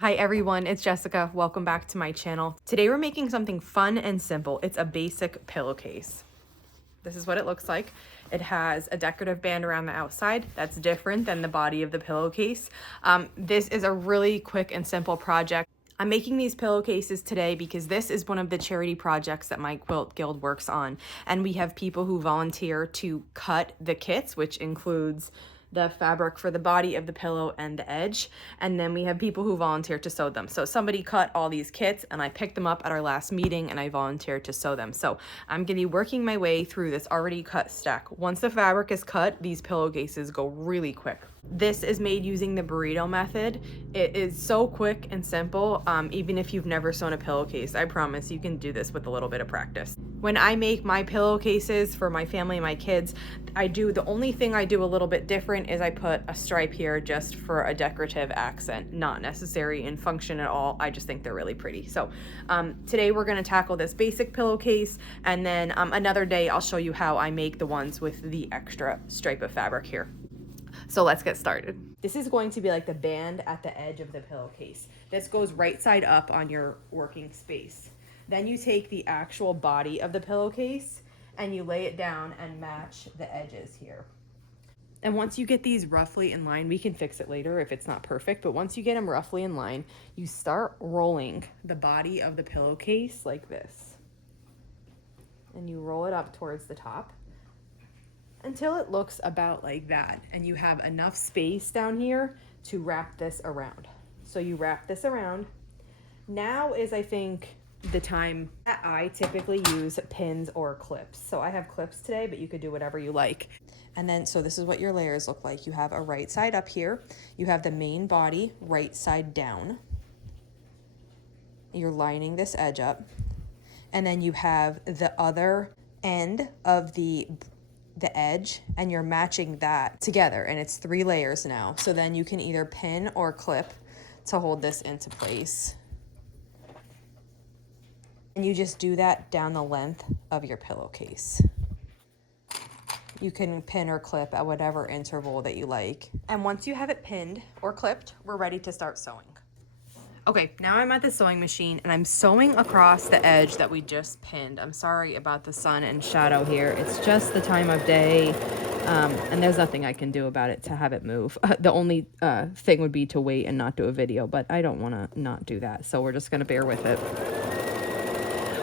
Hi everyone, it's Jessica. Welcome back to my channel. Today we're making something fun and simple. It's a basic pillowcase. This is what it looks like. It has a decorative band around the outside that's different than the body of the pillowcase. This is a really quick and simple project. I'm making these pillowcases today because this is one of the charity projects that my quilt guild works on. And we have people who volunteer to cut the kits, which includes the fabric for the body of the pillow and the edge. And then we have people who volunteer to sew them. So somebody cut all these kits and I picked them up at our last meeting and I volunteered to sew them. So I'm gonna be working my way through this already cut stack. Once the fabric is cut, these pillowcases go really quick. This is made using the burrito method. It is so quick and simple. Even if you've never sewn a pillowcase, I promise you can do this with a little bit of practice. When I make my pillowcases for my family and my kids, the only thing I do a little bit different is I put a stripe here just for a decorative accent. Not necessary in function at all. I just think they're really pretty. So today we're gonna tackle this basic pillowcase, and then another day I'll show you how I make the ones with the extra stripe of fabric here. So let's get started. This is going to be like the band at the edge of the pillowcase. This goes right side up on your working space. Then you take the actual body of the pillowcase and you lay it down and match the edges here. And once you get these roughly in line, we can fix it later if it's not perfect, but once you get them roughly in line, you start rolling the body of the pillowcase like this. And you roll it up towards the top until it looks about like that, and you have enough space down here to wrap this around. So you wrap this around. Now is, I think, the time that I typically use pins or clips. So I have clips today, but you could do whatever you like. And then, so this is what your layers look like. You have a right side up here. You have the main body right side down. You're lining this edge up. And then you have the other end of the edge, and you're matching that together, and it's 3 layers now. So then you can either pin or clip to hold this into place. And you just do that down the length of your pillowcase. You can pin or clip at whatever interval that you like. And once you have it pinned or clipped, we're ready to start sewing. Okay, now I'm at the sewing machine and I'm sewing across the edge that we just pinned. I'm sorry about the sun and shadow here. It's just the time of day, and there's nothing I can do about it to have it move. The only thing would be to wait and not do a video, but I don't want to not do that, so we're just going to bear with it.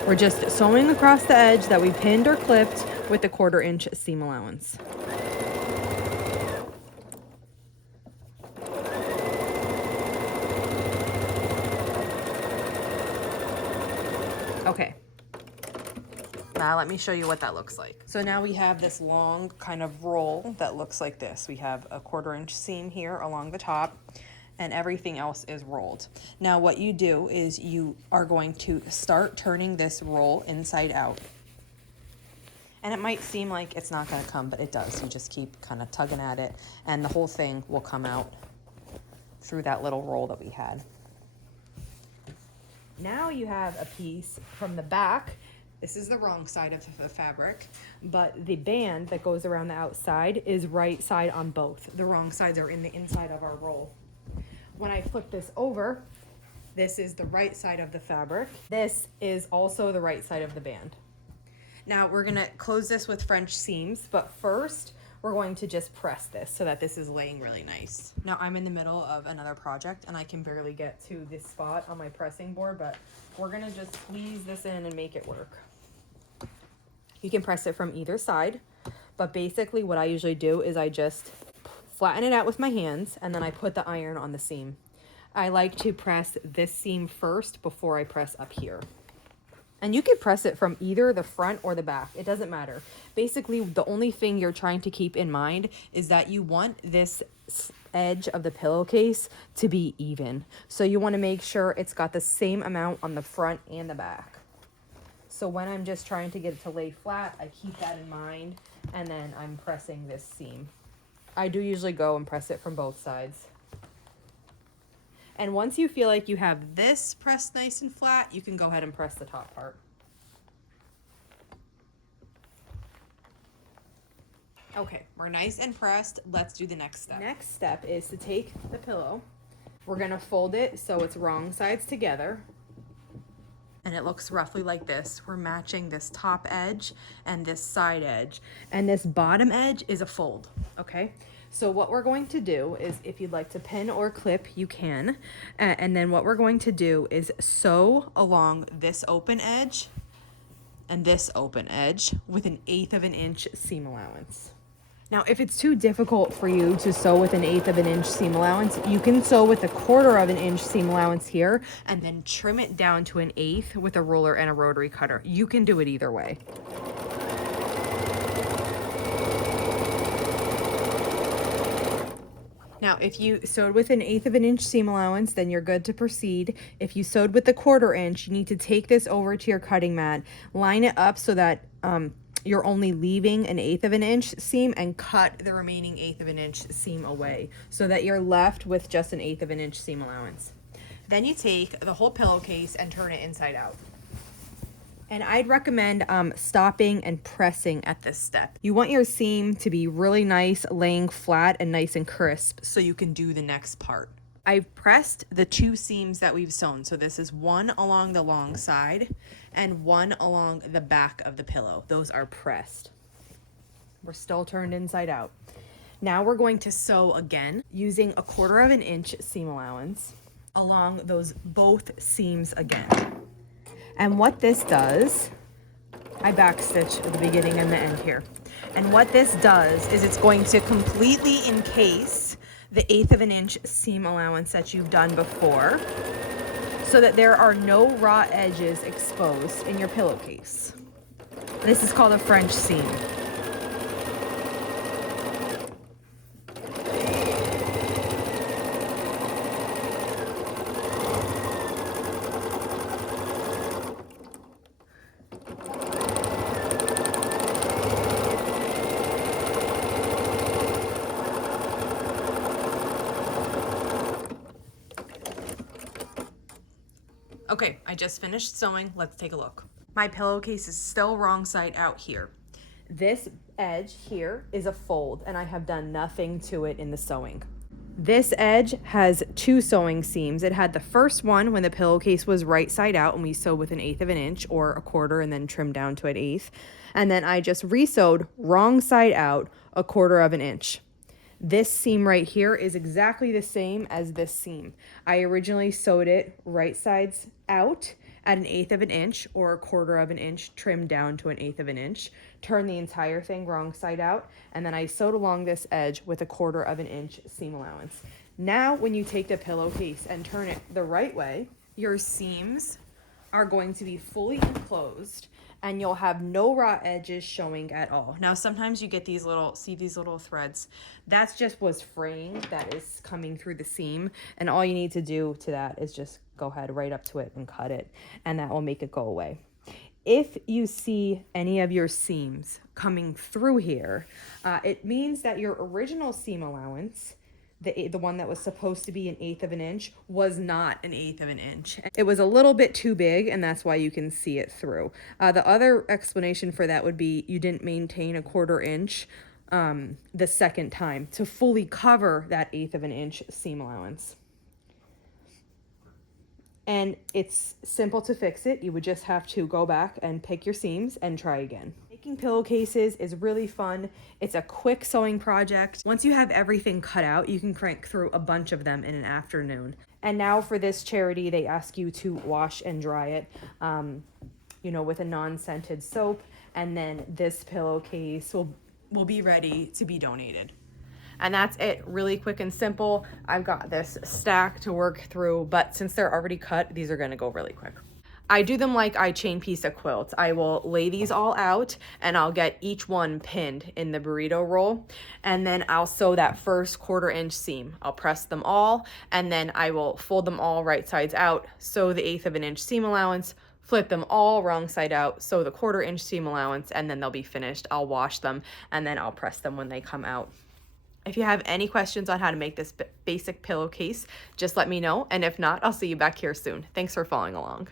We're just sewing across the edge that we pinned or clipped with the 1/4 inch seam allowance. Okay, now let me show you what that looks like. So now we have this long kind of roll that looks like this. We have a 1/4 inch seam here along the top, and everything else is rolled. Now what you do is you are going to start turning this roll inside out. And it might seem like it's not gonna come, but it does. You just keep kind of tugging at it, and the whole thing will come out through that little roll that we had. Now you have a piece from the back. This is the wrong side of the fabric, but the band that goes around the outside is right side on both. The wrong sides are in the inside of our roll. When I flip this over, this is the right side of the fabric. This is also the right side of the band. Now we're gonna close this with French seams, but first we're going to just press this so that this is laying really nice. Now I'm in the middle of another project and I can barely get to this spot on my pressing board, but we're gonna just squeeze this in and make it work. You can press it from either side, but basically what I usually do is I just flatten it out with my hands and then I put the iron on the seam. I like to press this seam first before I press up here. And you can press it from either the front or the back. It doesn't matter. Basically, the only thing you're trying to keep in mind is that you want this edge of the pillowcase to be even. So you want to make sure it's got the same amount on the front and the back. So when I'm just trying to get it to lay flat, I keep that in mind, and then I'm pressing this seam. I do usually go and press it from both sides. And once you feel like you have this pressed nice and flat, you can go ahead and press the top part. Okay, we're nice and pressed. Let's do the next step. Next step is to take the pillow We're gonna fold it so it's wrong sides together. And it looks roughly like this. We're matching this top edge and this side edge. And this bottom edge is a fold, okay? So what we're going to do is, if you'd like to pin or clip, you can. And then what we're going to do is sew along this open edge and this open edge with 1/8 of an inch seam allowance. Now, if it's too difficult for you to sew with 1/8 of an inch seam allowance, you can sew with 1/4 of an inch seam allowance here and then trim it down to 1/8 with a ruler and a rotary cutter. You can do it either way. Now, if you sewed with 1/8 of an inch seam allowance, then you're good to proceed. If you sewed with 1/4 inch, you need to take this over to your cutting mat, line it up so that you're only leaving 1/8 of an inch seam, and cut the remaining 1/8 of an inch seam away so that you're left with just 1/8 of an inch seam allowance. Then you take the whole pillowcase and turn it inside out. And I'd recommend stopping and pressing at this step. You want your seam to be really nice, laying flat and nice and crisp so you can do the next part. I've pressed the 2 seams that we've sewn. So this is one along the long side and one along the back of the pillow. Those are pressed. We're still turned inside out. Now we're going to sew again using 1/4 of an inch seam allowance along those both seams again. And what this does, I backstitch at the beginning and the end here. And what this does is it's going to completely encase the 1/8 of an inch seam allowance that you've done before, so that there are no raw edges exposed in your pillowcase. This is called a French seam. Okay, I just finished sewing. Let's take a look. My pillowcase is still wrong side out here. This edge here is a fold, and I have done nothing to it in the sewing. This edge has 2 sewing seams. It had the first one when the pillowcase was right side out, and we sewed with 1/8 of an inch or 1/4 and then trimmed down to 1/8. And then I just re-sewed wrong side out 1/4 of an inch. This seam right here is exactly the same as this seam. I originally sewed it right sides out at 1/8 of an inch or 1/4 of an inch, trimmed down to 1/8 of an inch, turned the entire thing wrong side out, and then I sewed along this edge with 1/4 of an inch seam allowance. Now, when you take the pillowcase and turn it the right way, your seams are going to be fully enclosed and you'll have no raw edges showing at all. Now, sometimes you get these little, see these little threads? That's just was fraying that is coming through the seam. And all you need to do to that is just go ahead right up to it and cut it, and that will make it go away. If you see any of your seams coming through here, it means that your original seam allowance, the one that was supposed to be 1/8 of an inch, was not 1/8 of an inch. It was a little bit too big, and that's why you can see it through. The other explanation for that would be you didn't maintain 1/4 inch the second time to fully cover that 1/8 of an inch seam allowance. And it's simple to fix it. You would just have to go back and pick your seams and try again. Making pillowcases is really fun. It's a quick sewing project. Once you have everything cut out, you can crank through a bunch of them in an afternoon. And now for this charity, they ask you to wash and dry it, with a non-scented soap. And then this pillowcase will be ready to be donated. And that's it, really quick and simple. I've got this stack to work through, but since they're already cut, these are gonna go really quick. I do them like I chain piece a quilt. I will lay these all out and I'll get each one pinned in the burrito roll. And then I'll sew that first 1/4 inch seam. I'll press them all and then I will fold them all right sides out, sew the 1/8 of an inch seam allowance, flip them all wrong side out, sew the 1/4 inch seam allowance, and then they'll be finished. I'll wash them and then I'll press them when they come out. If you have any questions on how to make this basic pillowcase, just let me know. And if not, I'll see you back here soon. Thanks for following along.